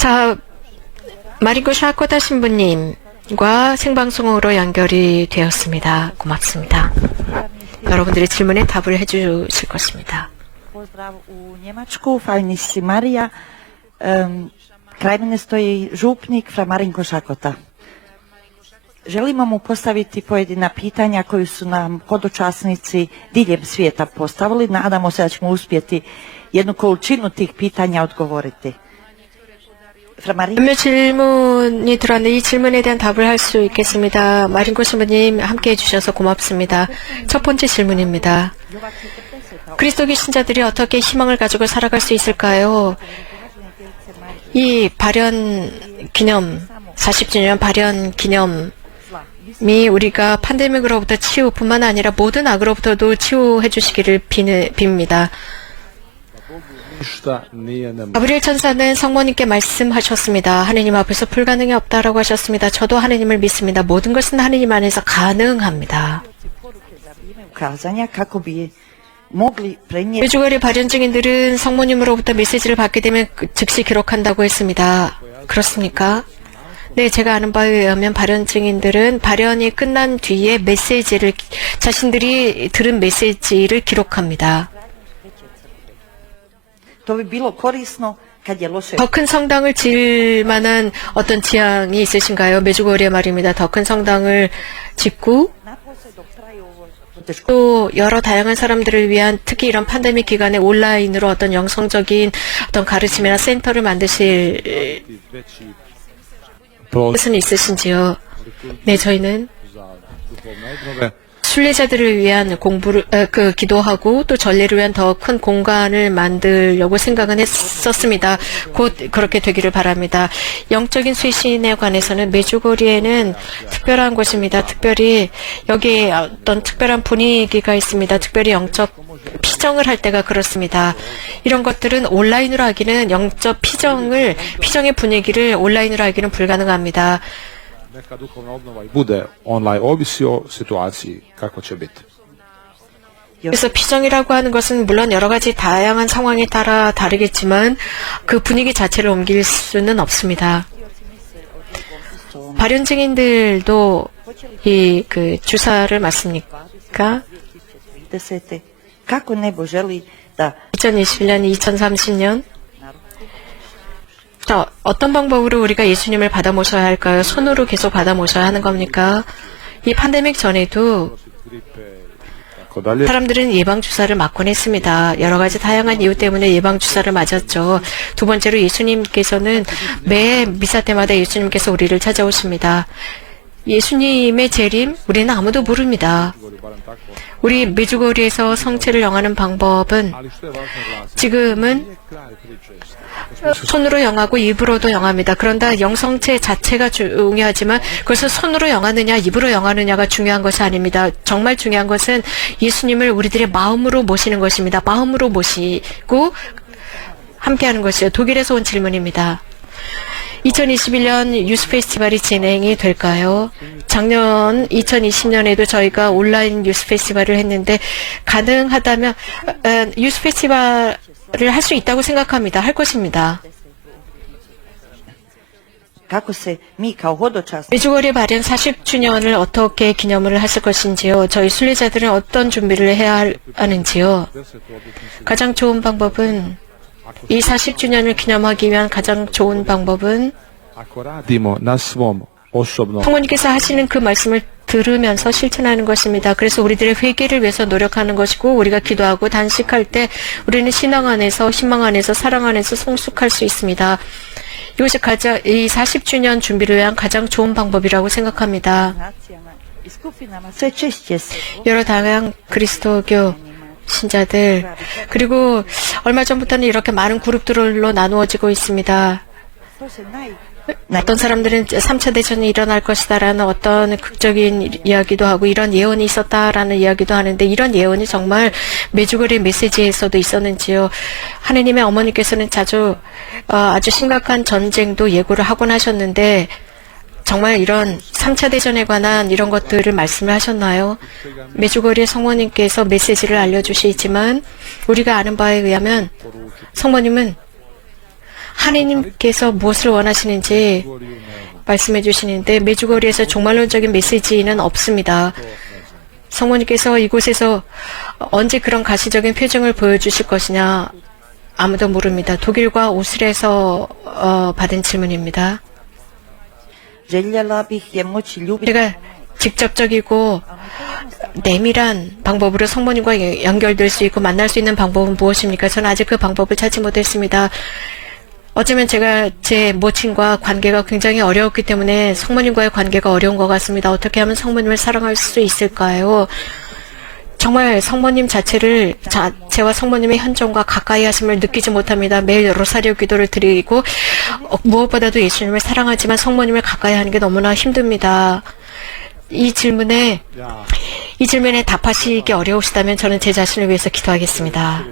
자, 마리코 샤코타 신부님과 생방송으로 연결이 되었습니다. 고맙습니다. 여러분들의 질문에 답을 해주실 것입니다. Pozdrav u Njemačku, fajni si Marija. Kraj mene stoji župnik fra Marinko Šakota. Želimo mu postaviti pojedina pitanja koju su nam hodočasnici diljem svijeta postavili. Nadamo se da ćemo uspjeti jednu količinu tih pitanja odgovoriti. 몇몇 질문이 들어왔는데 이 질문에 대한 답을 할 수 있겠습니다. 마린코 신부님 함께해 주셔서 고맙습니다. 첫 번째 질문입니다. 그리스도교 신자들이 어떻게 희망을 가지고 살아갈 수 있을까요? 이 발현 기념, 40주년 발현 기념이 우리가 팬데믹으로부터 치유뿐만 아니라 모든 악으로부터도 치유해 주시기를 빕니다. 가브리엘 천사는 성모님께 말씀하셨습니다. 하느님 앞에서 불가능이 없다라고 하셨습니다. 저도 하느님을 믿습니다. 모든 것은 하느님 안에서 가능합니다. 매주거리 발현 증인들은 성모님으로부터 메시지를 받게 되면 즉시 기록한다고 했습니다. 그렇습니까? 네, 제가 아는 바에 의하면 발현 증인들은 발현이 끝난 뒤에 메시지를, 자신들이 들은 메시지를 기록합니다. 더 큰 성당을 지을 만한 어떤 지향이 있으신가요? 메주거리에 말입니다. 더 큰 성당을 짓고 또 여러 다양한 사람들을 위한 특히 이런 팬데믹 기간에 온라인으로 어떤 영성적인 어떤 가르침이나 센터를 만드실 뜻은 있으신지요? 네, 저희는 순례자들을 위한 기도하고 또 전례를 위한 더 큰 공간을 만들려고 생각은 했었습니다. 곧 그렇게 되기를 바랍니다. 영적인 쇄신에 관해서는 메주거리에는 특별한 곳입니다. 특별히 여기에 어떤 특별한 분위기가 있습니다. 특별히 영적 피정을 할 때가 그렇습니다. 이런 것들은 온라인으로 하기는 영적 피정의 분위기를 온라인으로 하기는 불가능합니다. Neka duhovna obnova i bude online, ovisi o situaciji kako će biti. 그래서 피정이라고 하는 것은 물론 여러 가지 다양한 상황에 따라 다르겠지만 그 분위기 자체를 옮길 수는 없습니다. 발현 증인들도 이 주사를 맞습니까? 2021년, 2030년 자, 어떤 방법으로 우리가 예수님을 받아 모셔야 할까요? 손으로 계속 받아 모셔야 하는 겁니까? 이 팬데믹 전에도 사람들은 예방주사를 맞곤 했습니다. 여러 가지 다양한 이유 때문에 예방주사를 맞았죠. 두 번째로 예수님께서는 매 미사 때마다 예수님께서 우리를 찾아오십니다. 예수님의 재림, 우리는 아무도 모릅니다. 우리 메주거리에서 성체를 영하는 방법은 지금은 손으로 영하고 입으로도 영합니다. 그런데 영성체 자체가 중요하지만 그것을 손으로 영하느냐 입으로 영하느냐가 중요한 것이 아닙니다. 정말 중요한 것은 예수님을 우리들의 마음으로 모시는 것입니다. 마음으로 모시고 함께하는 것이요. 독일에서 온 질문입니다. 2021년 유스 페스티벌이 진행이 될까요? 작년 2020년에도 저희가 온라인 유스 페스티벌을 했는데 가능하다면 유스 페스티벌을 할 수 있다고 생각합니다. 할 것입니다. 메주거리 발현 40주년을 어떻게 기념을 하실 것인지요? 저희 순례자들은 어떤 준비를 해야 하는지요? 가장 좋은 방법은 이 40주년을 기념하기 위한 가장 좋은 방법은 성모님께서 하시는 그 말씀을 들으면서 실천하는 것입니다. 그래서 우리들의 회개를 위해서 노력하는 것이고 우리가 기도하고 단식할 때 우리는 신앙 안에서 희망 안에서 사랑 안에서 성숙할 수 있습니다. 이것이 이 40주년 준비를 위한 가장 좋은 방법이라고 생각합니다. 여러 다양한 그리스도교 신자들 그리고 얼마 전부터는 이렇게 많은 그룹들로 나누어지고 있습니다. 어떤 사람들은 3차 대전이 일어날 것이다라는 어떤 극적인 이야기도 하고 이런 예언이 있었다라는 이야기도 하는데 이런 예언이 정말 메주거리 메시지에서도 있었는지요. 하느님의 어머니께서는 자주 아주 심각한 전쟁도 예고를 하곤 하셨는데 정말 이런 3차 대전에 관한 이런 것들을 말씀을 하셨나요? 메주거리의 성모님께서 메시지를 알려주시지만 우리가 아는 바에 의하면 성모님은 하느님께서 무엇을 원하시는지 말씀해 주시는데 메주거리에서 종말론적인 메시지는 없습니다. 성모님께서 이곳에서 언제 그런 가시적인 표정을 보여주실 것이냐 아무도 모릅니다. 독일과 오슬에서 받은 질문입니다. Željela bih je moći ljubiti 제가 직접적이고 내밀한 방법으로 성모님과 연결될 수 있고 만날 수 있는 방법은 무엇입니까? 저는 아직 그 방법을 찾지 못했습니다. 어쩌면 제가 제 모친과 관계가 굉장히 어려웠기 때문에 성모님과의 관계가 어려운 것 같습니다. 어떻게 하면 성모님을 사랑할 수 있을까요? 정말 성모님 자체를 제와 성모님의 현존과 가까이 하심을 느끼지 못합니다. 매일 로사리오 기도를 드리고 무엇보다도 예수님을 사랑하지만 성모님을 가까이 하는 게 너무나 힘듭니다. 이 질문에 답하시기 어려우시다면 저는 제 자신을 위해서 기도하겠습니다.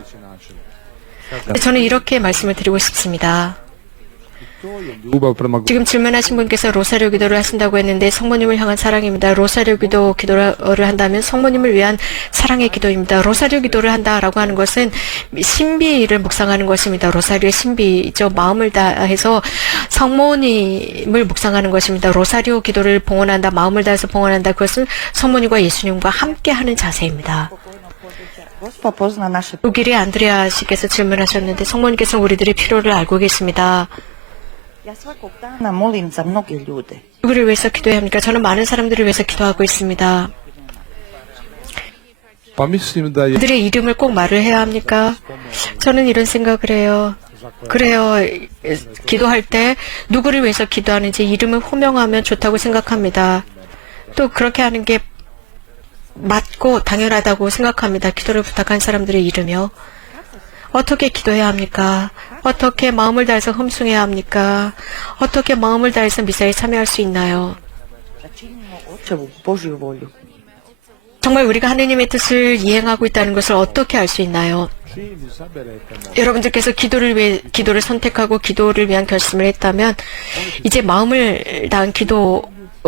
저는 이렇게 말씀을 드리고 싶습니다. Ljubav prema 지금 질문하신 분께서 로사리오 기도를 하신다고 했는데 성모님을 향한 사랑입니다. 로사리오 기도를 한다면 성모님을 위한 사랑의 기도입니다. 로사리오 기도를 한다라고 하는 것은 신비를 묵상하는 것입니다. 로사리오의 신비죠. 마음을 다해서 성모님을 묵상하는 것입니다. 로사리오 기도를 봉헌한다, 마음을 다해서 봉헌한다. 그것은 성모님과 예수님과 함께하는 자세입니다. Gospa pozna naše 독일의 안드레아 씨께서 질문하셨는데 성모님께서 우리들의 필요를 알고 계십니다. Ja svakog dana molim za mnoge ljude. 누구를 위해서 기도해야 합니까? 저는 많은 사람들을 위해서 기도하고 있습니다. Pa mislim da je 그들의 이름을 꼭 말을 해야 합니까? 저는 이런 생각을 해요. 그래요. 기도할 때 누구를 위해서 기도하는지 이름을 호명하면 좋다고 생각합니다. 또 그렇게 하는 게 맞고 당연하다고 생각합니다. 기도를 부탁한 사람들의 이름이요. 어떻게 기도해야 합니까? 어떻게 마음을 다해서 흠숭해야 합니까? 어떻게 마음을 다해서 미사에 참여할 수 있나요? Da činimo Očevu Božju volju. 정말 우리가 하느님의 뜻을 이행하고 있다는 것을 어떻게 알 수 있나요? 여러분들께서 기도를 선택하고 기도를 위한 결심을 했다면 이제 마음을 다한 기도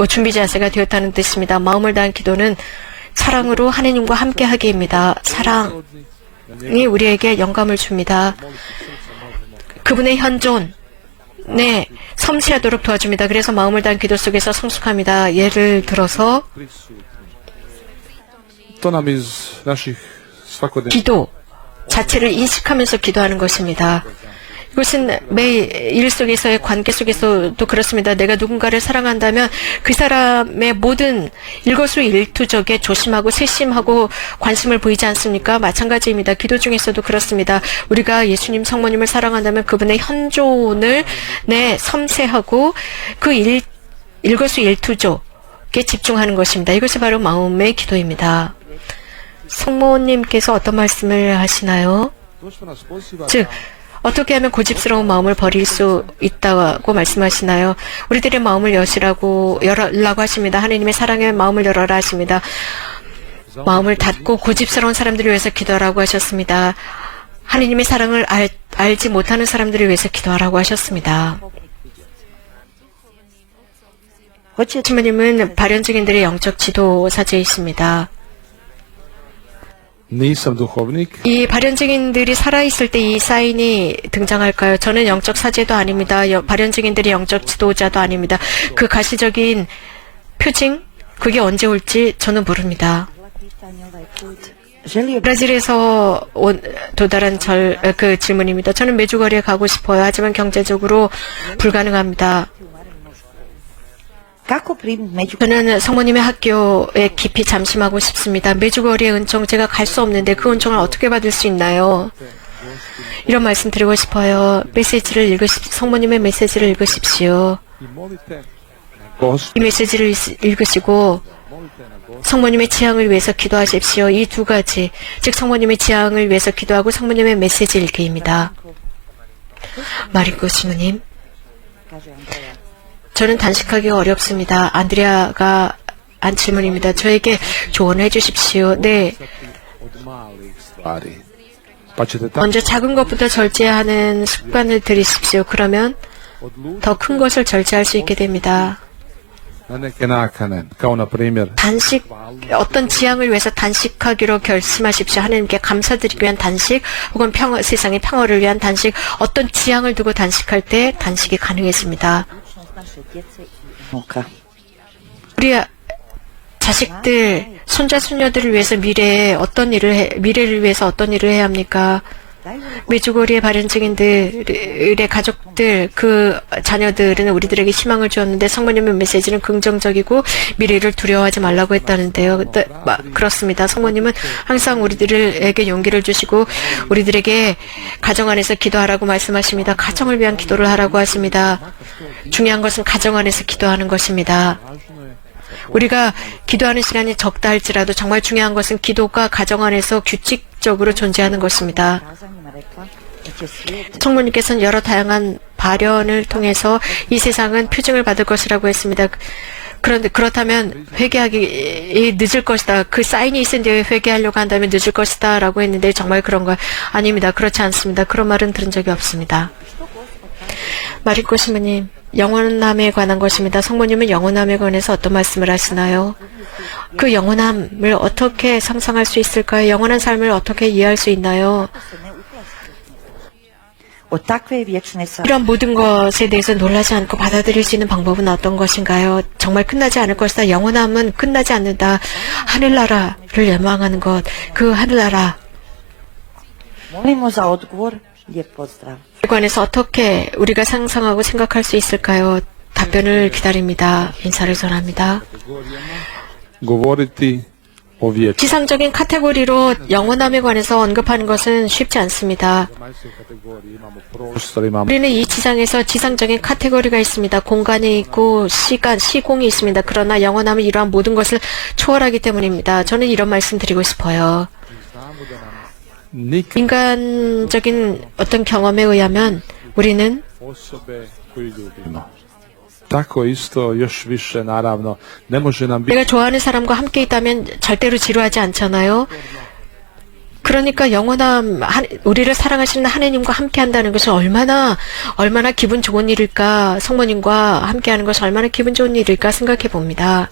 준비 자세가 되었다는 뜻입니다. 마음을 다한 기도는 사랑으로 하느님과 함께하기입니다. 사랑이 우리에게 영감을 줍니다. 그분의 현존, 섬세하도록 도와줍니다. 그래서 마음을 다한 기도 속에서 성숙합니다. 예를 들어서 to nam iz naših svakodnevnih 기도 자체를 인식하면서 기도하는 것입니다. 이것은 매일 속에서의 관계 속에서도 그렇습니다. 내가 누군가를 사랑한다면 그 사람의 모든 일거수일투족에 조심하고 세심하고 관심을 보이지 않습니까? 마찬가지입니다. 기도 중에서도 그렇습니다. 우리가 예수님 성모님을 사랑한다면 그분의 현존을 섬세하고 그 일거수일투족에 집중하는 것입니다. 이것이 바로 마음의 기도입니다. 성모님께서 어떤 말씀을 하시나요? 즉 어떻게 하면 고집스러운 마음을 버릴 수 있다고 말씀하시나요? 우리들의 마음을 열라고 하십니다. 하느님의 사랑의 마음을 열어라 하십니다. 마음을 닫고 고집스러운 사람들을 위해서 기도하라고 하셨습니다. 하느님의 사랑을 알지 못하는 사람들을 위해서 기도하라고 하셨습니다. 주님은 발현증인들의 영적 지도사제이십니다. nisam duhovnik, 이 발현증인들이 살아있을 때 이 사인이 등장할까요? 저는 영적 사제도 아닙니다. 발현증인들이 영적 지도자도 아닙니다. 그 가시적인 표징? 그게 언제 올지 저는 모릅니다. 브라질에서 도달한 그 질문입니다. 저는 메주거리에 가고 싶어요. 하지만 경제적으로 불가능합니다. 저는 성모님의 학교에 깊이 잠심하고 싶습니다. 메주거리의 은총 제가 갈 수 없는데 그 은총을 어떻게 받을 수 있나요? 이런 말씀 드리고 싶어요. 성모님의 메시지를 읽으십시오. 이 메시지를 읽으시고 성모님의 지향을 위해서 기도하십시오. 이 두 가지, 즉 성모님의 지향을 위해서 기도하고 성모님의 메시지 읽기입니다. 마리코 시모님, 저는 단식하기가 어렵습니다. 안드레아가 한 질문입니다. 저에게 조언을 해주십시오. 네. 먼저 작은 것부터 절제하는 습관을 들이십시오. 그러면 더 큰 것을 절제할 수 있게 됩니다. na neke nakane, kao na primjer 단식, 어떤 지향을 위해서 단식하기로 결심하십시오. 하나님께 감사드리기 위한 단식, 혹은 세상의 평화를 위한 단식, 어떤 지향을 두고 단식할 때 단식이 가능해집니다. unuka. 우리 자식들, 손자, 손녀들을 위해서 미래를 위해서 어떤 일을 해야 합니까? 메주고리의 발현증인들의 가족들, 그 자녀들은 우리들에게 희망을 주었는데 성모님의 메시지는 긍정적이고 미래를 두려워하지 말라고 했다는데요. 그렇습니다. 성모님은 항상 우리들에게 용기를 주시고 우리들에게 가정 안에서 기도하라고 말씀하십니다. 가정을 위한 기도를 하라고 하십니다. 중요한 것은 가정 안에서 기도하는 것입니다. 우리가 기도하는 시간이 적다 할지라도 정말 중요한 것은 기도가 가정 안에서 규칙적으로 존재하는 것입니다. 성모님께서는 여러 다양한 발현을 통해서 이 세상은 표징을 받을 것이라고 했습니다. 그런데 그렇다면 회개하기 늦을 것이다. 그 사인이 있는데 회개하려고 한다면 늦을 것이다 라고 했는데 정말 그런가요? 아닙니다. 그렇지 않습니다. 그런 말은 들은 적이 없습니다. 마리코 신부님, 영원함에 관한 것입니다. 성모님은 영원함에 관해서 어떤 말씀을 하시나요? 그 영원함을 어떻게 상상할 수 있을까요? 영원한 삶을 어떻게 이해할 수 있나요? Od takve vječne sa... 이런 모든 것에 대해서 놀라지 않고 받아들일 수 있는 방법은 어떤 것인가요? 정말 끝나지 않을 것이다. 영원함은 끝나지 않는다. 하늘나라를 열망하는 것, 그 하늘나라. Molimo za odgovor. Lijep pozdrav. 에 관해서 어떻게 우리가 상상하고 생각할 수 있을까요? 답변을 기다립니다. 인사를 전합니다. govoriti o vječnosti. 지상적인 카테고리로 영원함에 관해서 언급하는 것은 쉽지 않습니다. Prostor imamo 우리는 이 지상에서 지상적인 카테고리가 있습니다. 공간이 있고 시간, 시공이 있습니다. 그러나 영원함은 이러한 모든 것을 초월하기 때문입니다. 저는 이런 말씀 드리고 싶어요. nikad 인간적인 어떤 경험에 의하면 우리는 osobe koju ljubimo. Tako isto još više naravno ne može nam biti 내가 좋아하는 사람과 함께 있다면 절대로 지루하지 않잖아요. 그러니까 영원함, 우리를 사랑하시는 하나님과 함께 한다는 것은 얼마나 기분 좋은 일일까, 성모님과 함께 하는 것이 얼마나 기분 좋은 일일까 생각해 봅니다.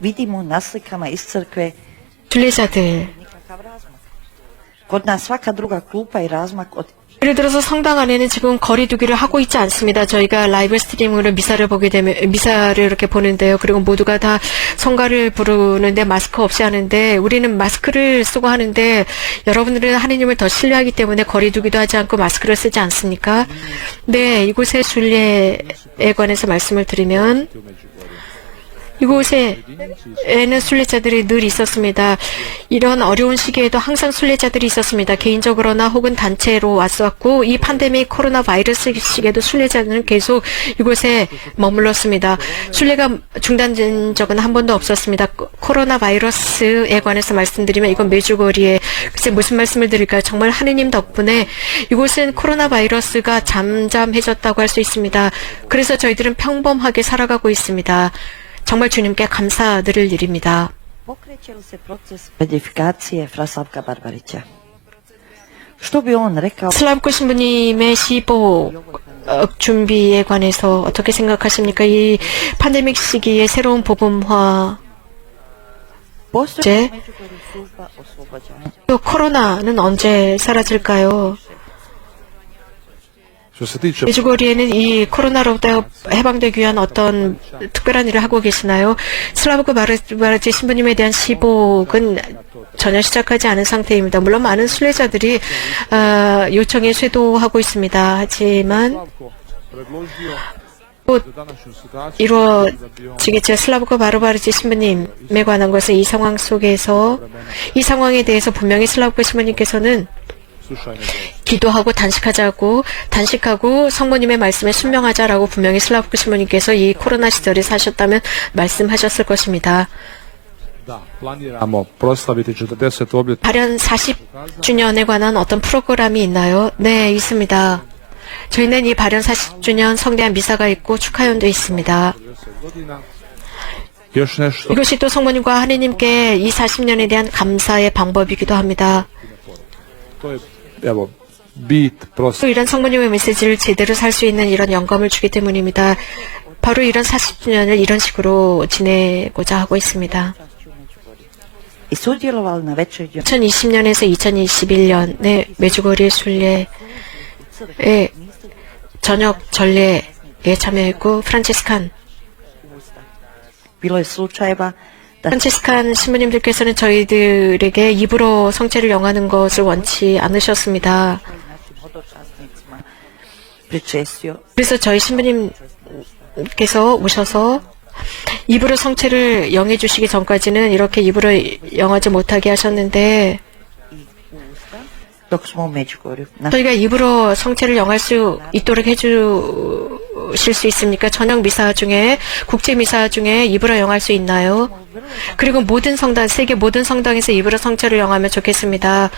Vidimo na slikama iz crkve, 순례자들, kod nas svaka druga klupa i razmak od 예를 들어서 성당 안에는 지금 거리두기를 하고 있지 않습니다. 저희가 라이브 스트리밍으로 미사를 보게 되면, 미사를 이렇게 보는데요. 그리고 모두가 다 성가를 부르는데 마스크 없이 하는데, 우리는 마스크를 쓰고 하는데, 여러분들은 하느님을 더 신뢰하기 때문에 거리두기도 하지 않고 마스크를 쓰지 않습니까? 네, 이곳의 순례에 관해서 말씀을 드리면, 이곳에는 순례자들이 늘 있었습니다. 이런 어려운 시기에도 항상 순례자들이 있었습니다. 개인적으로나 혹은 단체로 왔었고, 이 팬데믹 코로나 바이러스 시기에도 순례자들은 계속 이곳에 머물렀습니다. 순례가 중단된 적은 한 번도 없었습니다. 코로나 바이러스에 관해서 말씀드리면 이건 메주거리에 글쎄 무슨 말씀을 드릴까요? 정말 하느님 덕분에 이곳은 코로나 바이러스가 잠잠해졌다고 할 수 있습니다. 그래서 저희들은 평범하게 살아가고 있습니다. 정말 주님께 감사드릴 일입니다. pokreće li se proces bedifikacije fra Slavka Barbarića? Što bi on rekao? 슬라브코 신부님의 시복 준비에 관해서 어떻게 생각하십니까? 이 팬데믹 시기에 새로운 복음화, Postoji međugoru služba oslobođenja. 또 코로나는 언제 사라질까요? što se tiče 메주고리에는 이 코로나로부터 해방되기 위한 어떤 특별한 일을 하고 계시나요? 슬라브코 바르지 신부님에 대한 시복은 전혀 시작하지 않은 상태입니다. 물론 많은 순례자들이 요청에 쇄도하고 있습니다. 하지만 곧 이루어지겠죠. 슬라브코 바르지 신부님에 관한 것은 이 상황 속에서 이 상황에 대해서 분명히 슬라브코 신부님께서는 기도하고 단식하고 성모님의 말씀에 순명하자라고 분명히 슬라브코 신부님께서 이 코로나 시절에 사셨다면 말씀하셨을 것입니다. da planiramo proslaviti 40. obljetnicu 발현 40주년에 관한 어떤 프로그램이 있나요? 네, 있습니다. 저희는 이 발현 40주년 성대한 미사가 있고 축하연도 있습니다. godina. Još nešto 이것이 또 성모님과 하느님께 이 40년에 대한 감사의 방법이기도 합니다. to je evo bit 또 이런 성모님의 메시지를 제대로 살 수 있는 이런 영감을 주기 때문입니다. 바로 이런 40주년을 이런 식으로 지내고자 하고 있습니다. I sudjeloval na večeri 2020년에서 2021년에 메주거리 순례의 저녁 전례에 참여했고 프란치스칸 bilo je slučajeva da 프란치스칸 신부님들께서는 저희들에게 입으로 성체를 영하는 것을 원치 않으셨습니다. našim hodočasnicima pričestio 그래서 저희 신부님께서 오셔서 입으로 성체를 영해 주시기 전까지는 이렇게 입으로 영하지 못하게 하셨는데 dok smo u Međugorju. 저희가 입으로 성체를 영할 수 있도록 해주실 수 있습니까? 저녁 미사 중에 국제 미사 중에 입으로 영할 수 있나요? 그리고 모든 성당 세계 모든 성당에서 입으로 성체를 영하면 좋겠습니다.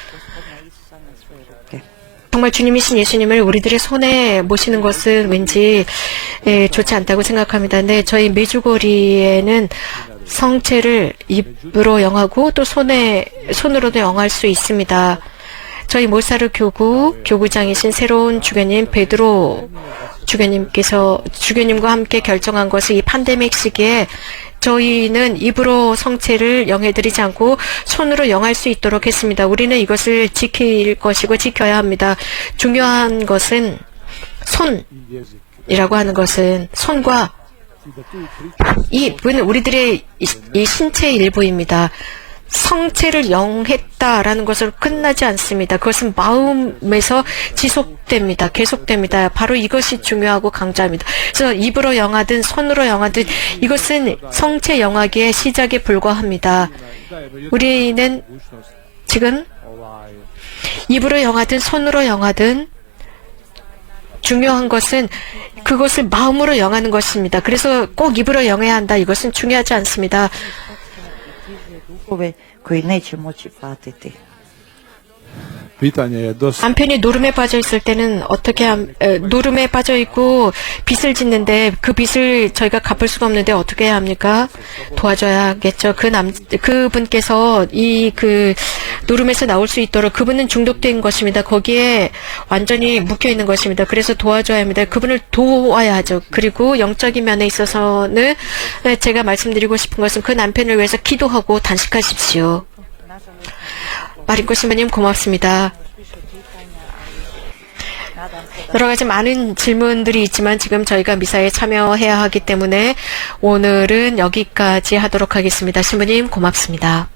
정말 주님이신 예수님을 우리들의 손에 모시는 것은 왠지 좋지 않다고 생각합니다. 네, 저희 메주거리에는 성체를 입으로 영하고 또 손으로도 영할 수 있습니다. 저희 몰사르 교구장이신 새로운 주교님 베드로 주교님과 함께 결정한 것은 이 팬데믹 시기에 저희는 입으로 성체를 영해드리지 않고 손으로 영할 수 있도록 했습니다. 우리는 이것을 지킬 것이고 지켜야 합니다. 중요한 것은 손이라고 하는 것은 손과 입은 우리들의 이 신체의 일부입니다. 성체를 영했다라는 것으로 끝나지 않습니다. 그것은 마음에서 지속됩니다. 계속됩니다. 바로 이것이 중요하고 강조합니다. 그래서 입으로 영하든 손으로 영하든 이것은 성체 영하기의 시작에 불과합니다. 우리는 지금 입으로 영하든 손으로 영하든 중요한 것은 그것을 마음으로 영하는 것입니다. 그래서 꼭 입으로 영해야 한다. 이것은 중요하지 않습니다. duhove koji neće moći platiti. Pitanje je dosta 남편이 노름에 빠져 있을 때는 노름에 빠져 있고 빚을 짓는데 그 빚을 저희가 갚을 수가 없는데 어떻게 해야 합니까? 도와줘야겠죠. 그분께서 그 노름에서 나올 수 있도록 그분은 중독된 것입니다. 거기에 완전히 묶여 있는 것입니다. 그래서 도와줘야 합니다. 그분을 도와야 하죠. 그리고 영적인 면에 있어서는 제가 말씀드리고 싶은 것은 그 남편을 위해서 기도하고 단식하십시오. 마린코 신부님 고맙습니다. 여러 가지 많은 질문들이 있지만 지금 저희가 미사에 참여해야 하기 때문에 오늘은 여기까지 하도록 하겠습니다. 신부님 고맙습니다.